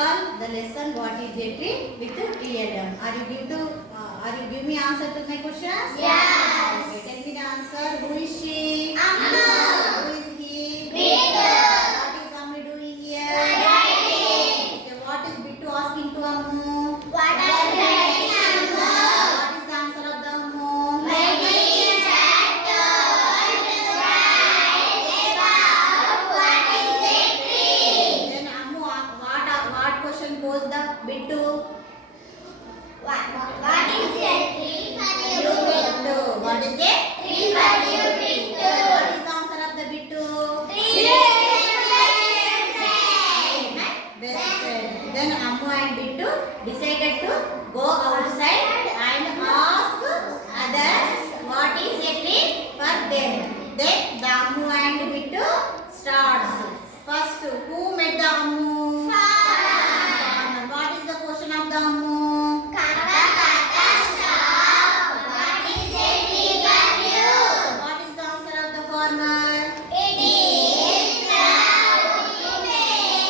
recall the lesson what is a tree with T and M. Are you give me answer to my questions? Yes. Okay, tell me the answer. Who is she? Amma. Who is he? Bittu. What is Ammi doing here? Writing. Okay, what is Bittu asking to Ammu? What are you writing, Amma? What is the answer of the Ammu? Making chat told write about what is a tree. Then Ammu, what question posed the Bittu? What is a tree for you? Bittu. What is it? Tree for you, Bittu. What is the answer of the Bittu? Tree. Best friend. Then Ammu and Bittu decided to go outside and ask others what is a tree for them. Then the Ammu and Bittu starts. First, who met the Ammu? Farmer. What is the question of the Ammu? Kata kata stop. What is a tree for you? What is the answer of the farmer? It is proud to make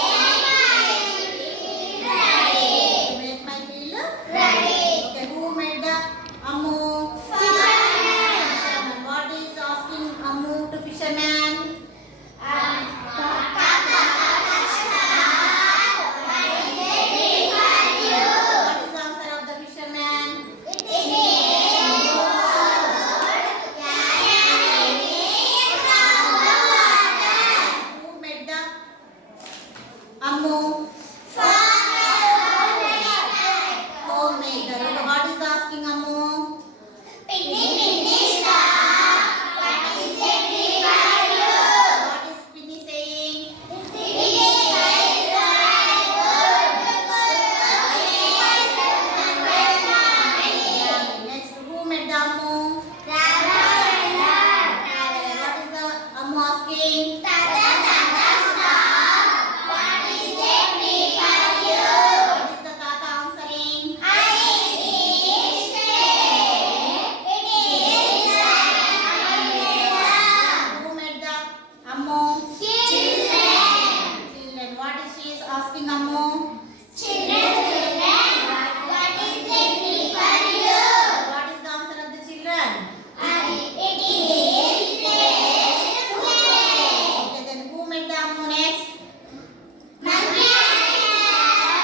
To make my field ready. Okay, who made the Ammu? Farmer. Fisherman. What is asking Ammu to fisherman?